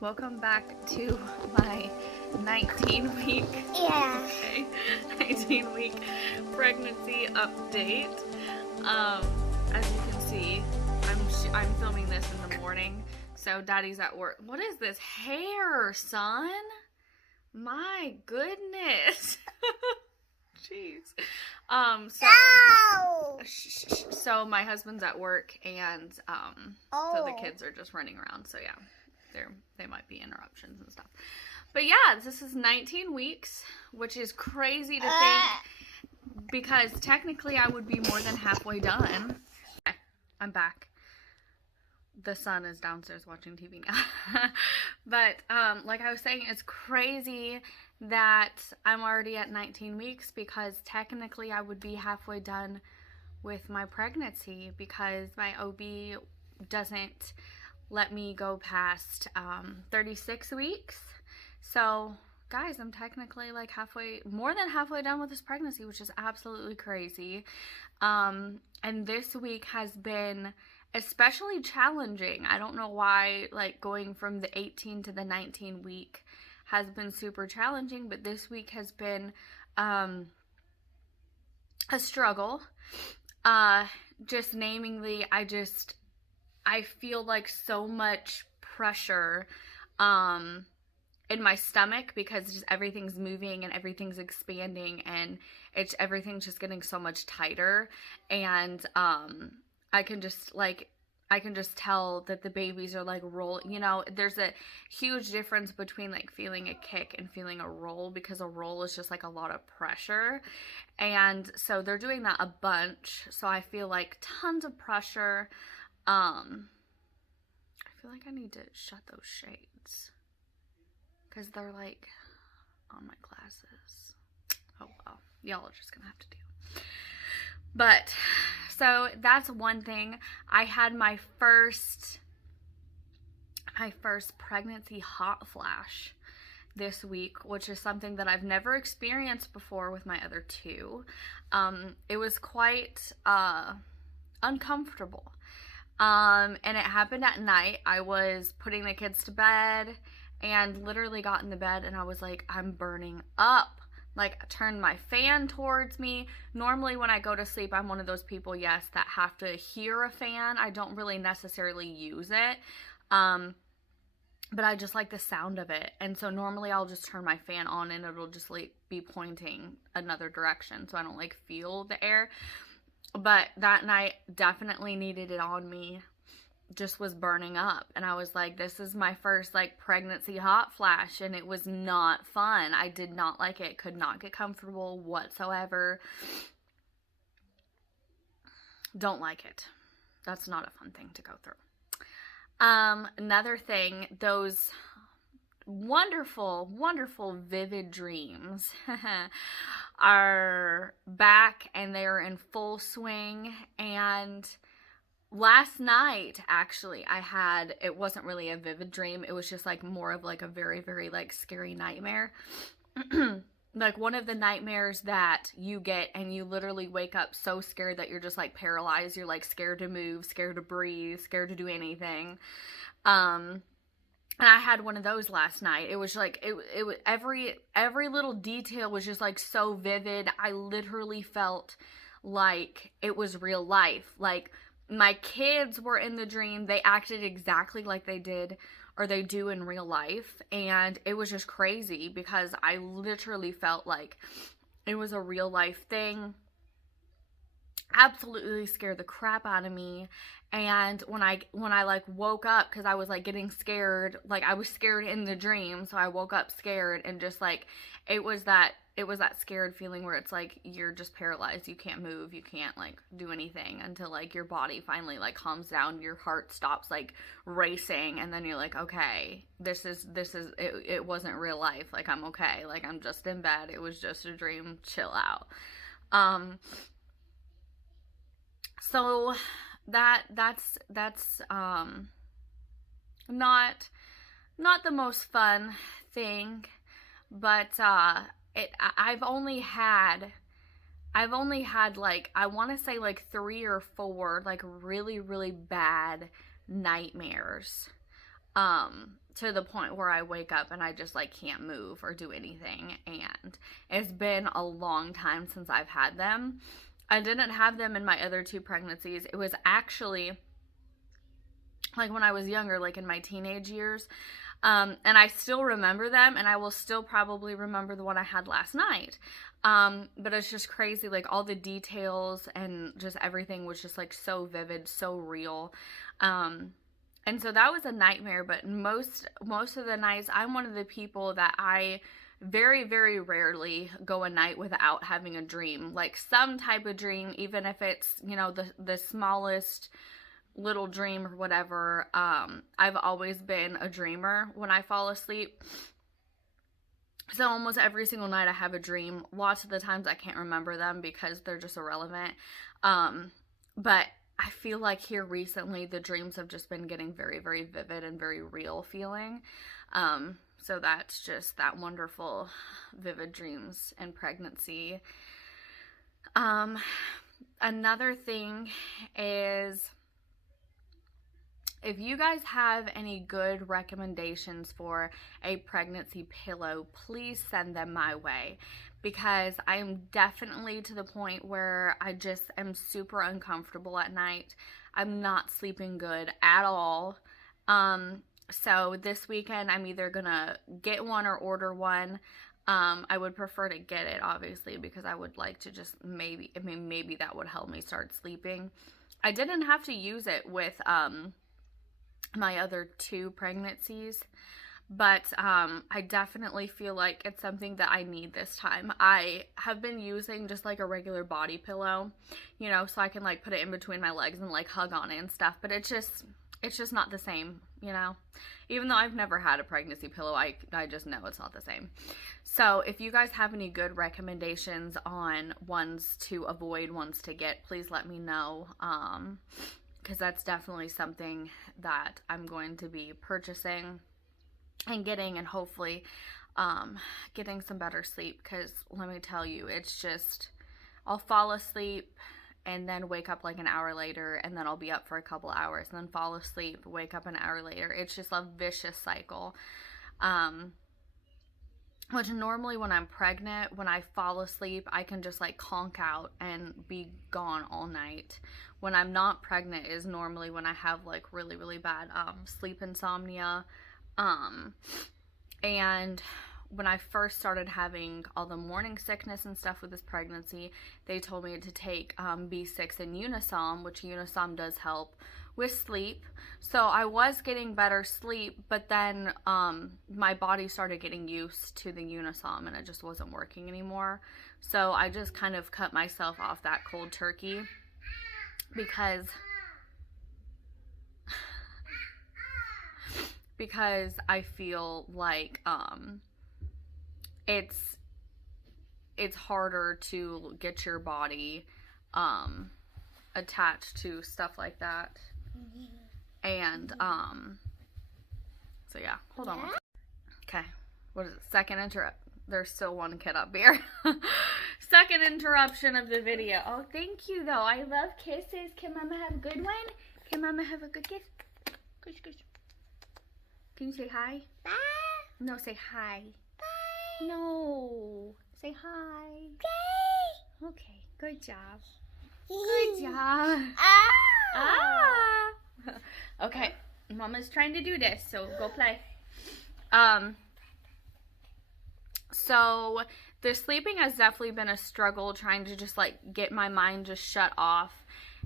Welcome back to my 19-week, okay, 19-week pregnancy update. As you can see, I'm filming this in the morning, so Daddy's at work. What is this hair, son? My goodness. Jeez. So my husband's at work, and so the kids are just running around. So yeah, they might be interruptions and stuff. But yeah, this is 19 weeks, which is crazy to think, because technically I would be more than halfway done. Okay, I'm back. The son is downstairs watching TV now. But like I was saying, it's crazy that I'm already at 19 weeks, because technically I would be halfway done with my pregnancy, because my OB doesn't let me go past 36 weeks. So guys, I'm technically like more than halfway done with this pregnancy, which is absolutely crazy. And this week has been especially challenging. I don't know why, like, going from the 18 to the 19 week has been super challenging, but this week has been a struggle. Just namely, I feel like so much pressure in my stomach, because just everything's moving and everything's expanding, and everything's just getting so much tighter. And I can just tell that the babies are like rolling. You know, there's a huge difference between like feeling a kick and feeling a roll, because a roll is just like a lot of pressure. And so they're doing that a bunch. So I feel like tons of pressure. I feel like I need to shut those shades, because they're like on my glasses. Oh well, y'all are just gonna have to deal. But so that's one thing. I had my first pregnancy hot flash this week, which is something that I've never experienced before with my other two. It was quite uncomfortable. And it happened at night. I was putting the kids to bed and literally got in the bed, and I was like, I'm burning up. Like, I turned my fan towards me. Normally when I go to sleep, I'm one of those people, yes, that have to hear a fan. I don't really necessarily use it. But I just like the sound of it. And so normally I'll just turn my fan on and it'll just like be pointing another direction, so I don't like feel the air. But that night definitely needed it on me. Just was burning up, and I was like, this is my first like pregnancy hot flash, and it was not fun. I did not like it. Could not get comfortable whatsoever. Don't like it. That's not a fun thing to go through. Another thing, those wonderful, wonderful vivid dreams are back, and they're in full swing. And last night, actually, it wasn't really a vivid dream. It was just like more of like a very, very like scary nightmare. Like one of the nightmares that you get, and you literally wake up so scared that you're just like paralyzed. You're like scared to move, scared to breathe, scared to do anything. And I had one of those last night. It was like, it was every little detail was just like so vivid. I literally felt like it was real life. Like, my kids were in the dream. They acted exactly like they did or they do in real life. And it was just crazy, because I literally felt like it was a real life thing. Absolutely scared the crap out of me. And when I like woke up, because I was like getting scared, like I was scared in the dream, so I woke up scared, and just like it was that scared feeling where it's like you're just paralyzed. You can't move, you can't like do anything until like your body finally like calms down, your heart stops like racing, and then you're like, okay, this is it wasn't real life. Like, I'm okay. Like, I'm just in bed. It was just a dream. Chill out. So that's not the most fun thing, but I've only had like, I want to say like 3 or 4 like really, really bad nightmares to the point where I wake up and I just like can't move or do anything. And it's been a long time since I've had them. I didn't have them in my other 2 pregnancies. It was actually like when I was younger, like in my teenage years. And I still remember them, and I will still probably remember the one I had last night. But it's just crazy, like all the details and just everything was just like so vivid, so real. And so that was a nightmare, but most of the nights, I'm one of the people that I very, very rarely go a night without having a dream. Like some type of dream, even if it's, you know, the smallest little dream or whatever. I've always been a dreamer when I fall asleep. So almost every single night I have a dream. Lots of the times I can't remember them because they're just irrelevant. But I feel like here recently the dreams have just been getting very, very vivid and very real feeling. So that's just that wonderful, vivid dreams and pregnancy. Another thing is, if you guys have any good recommendations for a pregnancy pillow, please send them my way, because I am definitely to the point where I just am super uncomfortable at night. I'm not sleeping good at all. So this weekend I'm either gonna get one or order one. I would prefer to get it, obviously, because I would like to just maybe that would help me start sleeping. I didn't have to use it with my other 2 pregnancies, but I definitely feel like it's something that I need this time. I have been using just like a regular body pillow, you know, so I can like put it in between my legs and like hug on it and stuff, but it's just not the same, you know. Even though I've never had a pregnancy pillow, I just know it's not the same. So if you guys have any good recommendations on ones to avoid, ones to get, please let me know. Because that's definitely something that I'm going to be purchasing and getting, and hopefully getting some better sleep. Because let me tell you, it's just, I'll fall asleep and then wake up like an hour later, and then I'll be up for a couple hours, and then fall asleep, wake up an hour later. It's just a vicious cycle. Which normally when I'm pregnant, when I fall asleep, I can just like conk out and be gone all night. When I'm not pregnant is normally when I have like really, really bad sleep insomnia. And when I first started having all the morning sickness and stuff with this pregnancy, they told me to take B6 and Unisom, which Unisom does help with sleep. So I was getting better sleep, but then my body started getting used to the Unisom, and it just wasn't working anymore. So I just kind of cut myself off that cold turkey, because I feel like it's harder to get your body attached to stuff like that. And so yeah, hold on. Okay, what is it? Second interrupt. There's still one kid up here. Second interruption of the video. Oh, thank you though. I love kisses. Can Mama have a good one? Can Mama have a good kiss? Kush, kush. Can you say hi? Bye. No, say hi. Bye. No. Say hi. Bye. Okay. Good job. Good job. Ah. Okay. Mama's trying to do this, so go play. So the sleeping has definitely been a struggle, trying to just like get my mind just shut off.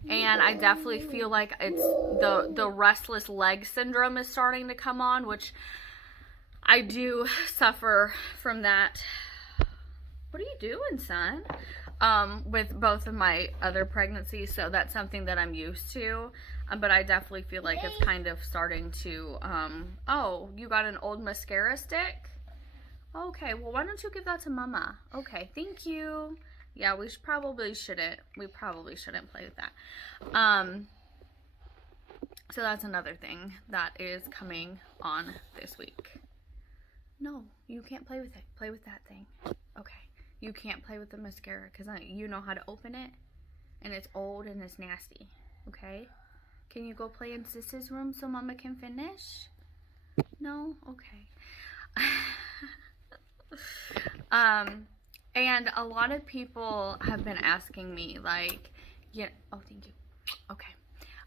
And I definitely feel like it's the restless leg syndrome is starting to come on, which I do suffer from that. What are you doing, son? With both of my other pregnancies, so that's something that I'm used to. But I definitely feel like it's kind of starting to, oh, you got an old mascara stick? Okay, well, why don't you give that to Mama? Okay, thank you. Yeah, we probably shouldn't play with that. So that's another thing that is coming on this week. No, you can't play with it. Play with that thing. Okay. You can't play with the mascara because you know how to open it, and it's old and it's nasty. Okay? Can you go play in Sis's room so Mama can finish? No? Okay. And a lot of people have been asking me, like, yeah, oh, thank you. Okay.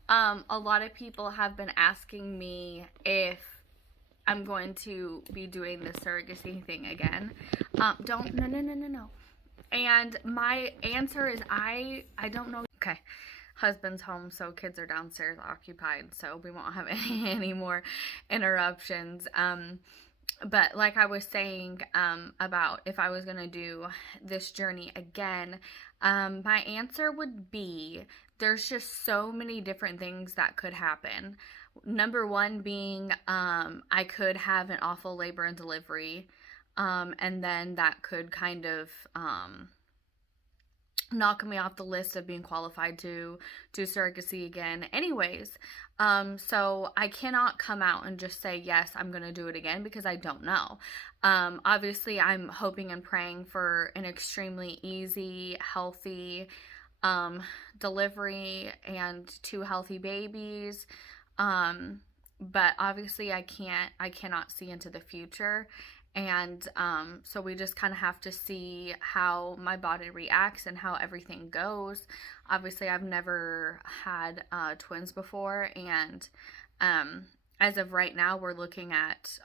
A lot of people have been asking me if I'm going to be doing the surrogacy thing again. No. And my answer is I don't know. Okay. Husband's home, so kids are downstairs occupied, so we won't have any more interruptions. But like I was saying about if I was going to do this journey again, my answer would be there's just so many different things that could happen. Number one being I could have an awful labor and delivery, and then that could kind of knock me off the list of being qualified to do surrogacy again anyways. So I cannot come out and just say, yes, I'm going to do it again, because I don't know. Obviously, I'm hoping and praying for an extremely easy, healthy delivery and 2 healthy babies. But obviously I cannot see into the future. And so we just kind of have to see how my body reacts and how everything goes. Obviously, I've never had twins before, and as of right now, we're looking at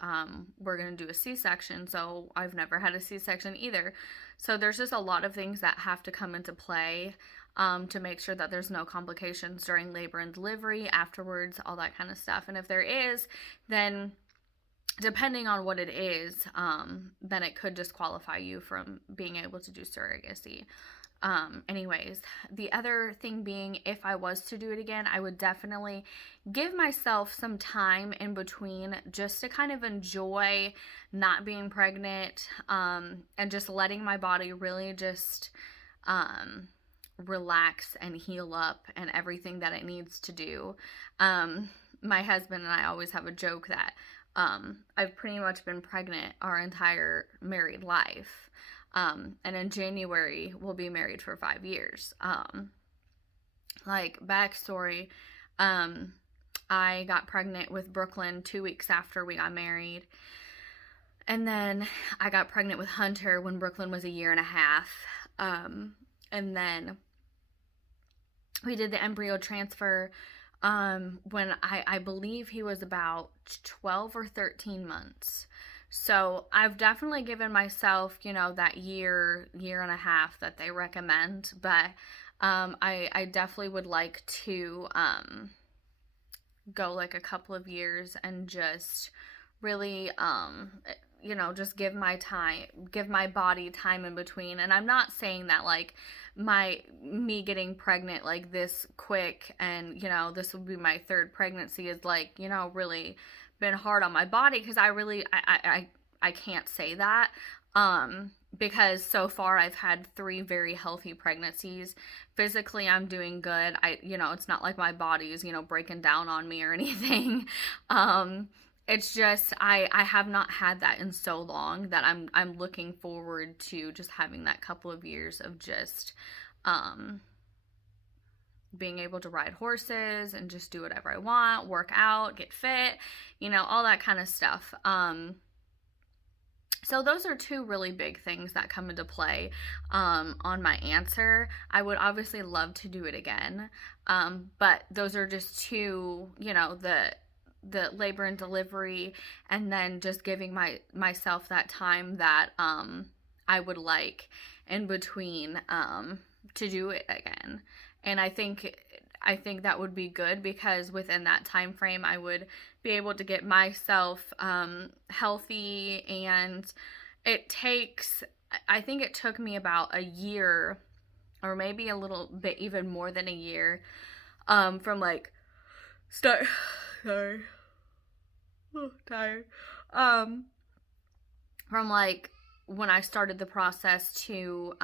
we're going to do a C-section, so I've never had a C-section either. So there's just a lot of things that have to come into play to make sure that there's no complications during labor and delivery, afterwards, all that kind of stuff. And if there is, then depending on what it is, then it could disqualify you from being able to do surrogacy. Anyways, the other thing being, if I was to do it again, I would definitely give myself some time in between just to kind of enjoy not being pregnant, and just letting my body really just relax and heal up and everything that it needs to do. My husband and I always have a joke that I've pretty much been pregnant our entire married life. And in January, we'll be married for 5 years. Like, backstory, I got pregnant with Brooklyn 2 weeks after we got married. And then I got pregnant with Hunter when Brooklyn was 1.5 years. And then we did the embryo transfer when I believe he was about 12 or 13 months. So I've definitely given myself, that year and a half that they recommend, but I definitely would like to go like a couple of years and just really just give my body time in between. And I'm not saying that like me getting pregnant like this quick and this will be my 3rd pregnancy is like really been hard on my body, because I can't say that, because so far I've had 3 very healthy pregnancies. Physically I'm doing good. It's not like my body is breaking down on me or anything. It's just I have not had that in so long that I'm looking forward to just having that couple of years of just being able to ride horses and just do whatever I want, work out, get fit, all that kind of stuff. So those are 2 really big things that come into play on my answer. I would obviously love to do it again, but those are just 2, the labor and delivery, and then just giving myself that time that I would like in between to do it again. And I think that would be good, because within that time frame I would be able to get myself healthy. And I think it took me about a year, or maybe a little bit even more than a year, from like sorry, oh, tired, from like when I started the process to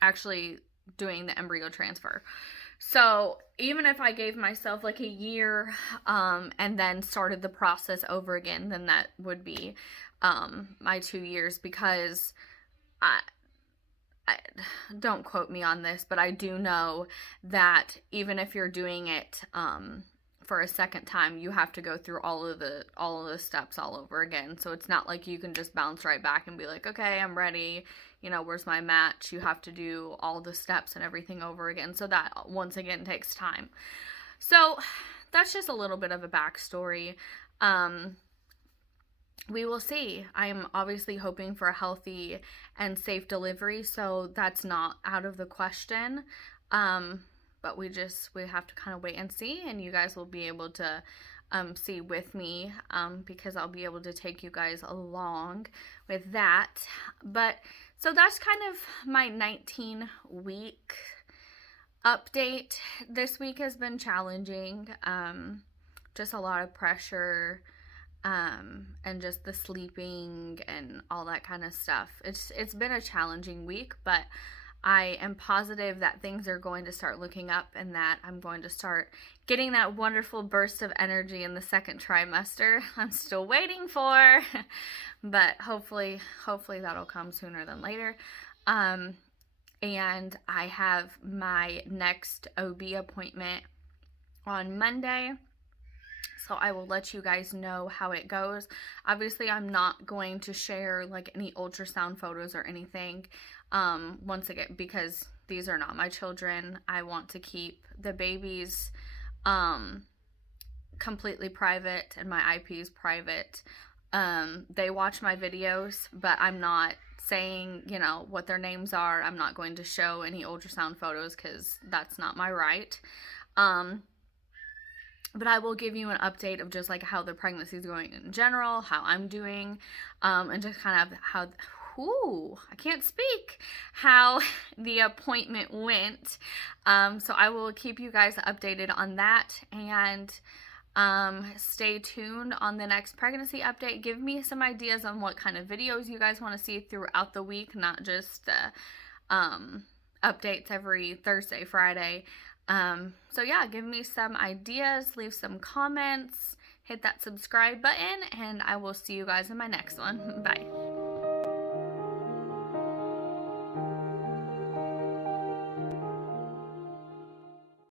actually doing the embryo transfer. So even if I gave myself like a year and then started the process over again, then that would be my 2 years, because I don't quote me on this, but I do know that even if you're doing it for a second time, you have to go through all of the steps all over again. So it's not like you can just bounce right back and be like, okay, I'm ready. You know, where's my match? You have to do all the steps and everything over again. So that once again takes time. So that's just a little bit of a backstory. We will see. I'm obviously hoping for a healthy and safe delivery, so that's not out of the question. But we have to kind of wait and see, and you guys will be able to see with me, because I'll be able to take you guys along with that. But so that's kind of my 19-week update. This week has been challenging, just a lot of pressure, and just the sleeping and all that kind of stuff. It's been a challenging week, but I am positive that things are going to start looking up and that I'm going to start getting that wonderful burst of energy in the second trimester. I'm still waiting for, but hopefully that'll come sooner than later. And I have my next OB appointment on Monday. So I will let you guys know how it goes. Obviously, I'm not going to share like any ultrasound photos or anything, once again, because these are not my children. I want to keep the babies completely private and my IPs private. They watch my videos, but I'm not saying, you know, what their names are. I'm not going to show any ultrasound photos because that's not my right. But I will give you an update of just like how the pregnancy is going in general, how I'm doing, and just kind of how, I can't speak, how the appointment went. So I will keep you guys updated on that, and stay tuned on the next pregnancy update. Give me some ideas on what kind of videos you guys want to see throughout the week, not just updates every Thursday, Friday. So yeah, give me some ideas, leave some comments, hit that subscribe button, and I will see you guys in my next one. Bye.